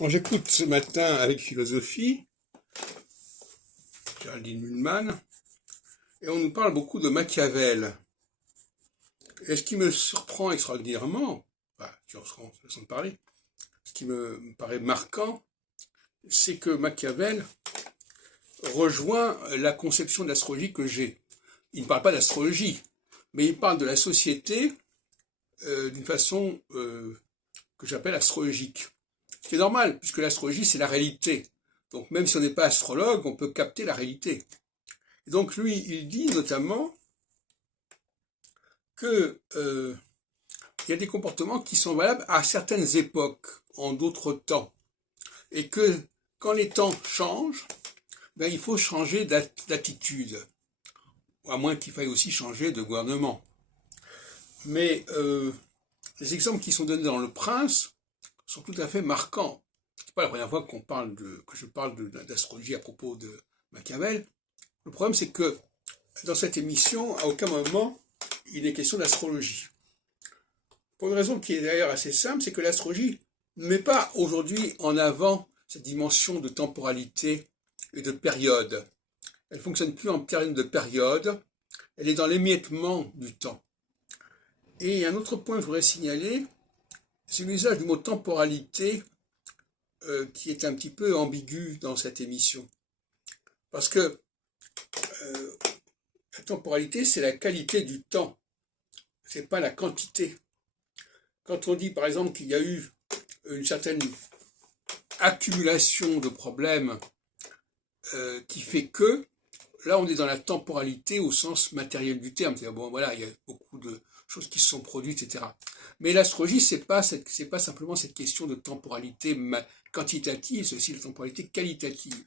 Bon, j'écoute ce matin avec philosophie Géraldine Mühlmann et on nous parle beaucoup de Machiavel. Et ce qui me surprend extraordinairement, façon de parler, ce qui me paraît marquant, c'est que Machiavel rejoint la conception de l'astrologie que j'ai. Il ne parle pas d'astrologie, mais il parle de la société d'une façon que j'appelle astrologique. Ce qui est normal, puisque l'astrologie, c'est la réalité. Donc même si on n'est pas astrologue, on peut capter la réalité. Et donc lui, il dit notamment que il y a des comportements qui sont valables à certaines époques, en d'autres temps. Et que quand les temps changent, ben, il faut changer d'attitude. À moins qu'il faille aussi changer de gouvernement. Mais les exemples qui sont donnés dans Le Prince sont tout à fait marquants. C'est pas la première fois que je parle d'astrologie à propos de Machiavel. Le problème, c'est que dans cette émission, à aucun moment, il n'est question d'astrologie. Pour une raison qui est d'ailleurs assez simple, c'est que l'astrologie ne met pas aujourd'hui en avant cette dimension de temporalité et de période. Elle ne fonctionne plus en termes de période, elle est dans l'émiettement du temps. Et un autre point que je voudrais signaler, c'est l'usage du mot temporalité qui est un petit peu ambigu dans cette émission. Parce que la temporalité, c'est la qualité du temps, c'est pas la quantité. Quand on dit par exemple qu'il y a eu une certaine accumulation de problèmes qui fait que, là on est dans la temporalité au sens matériel du terme, c'est-à-dire bon voilà, il y a beaucoup de choses qui se sont produites, etc. Mais l'astrologie, c'est pas simplement cette question de temporalité quantitative, c'est aussi la temporalité qualitative.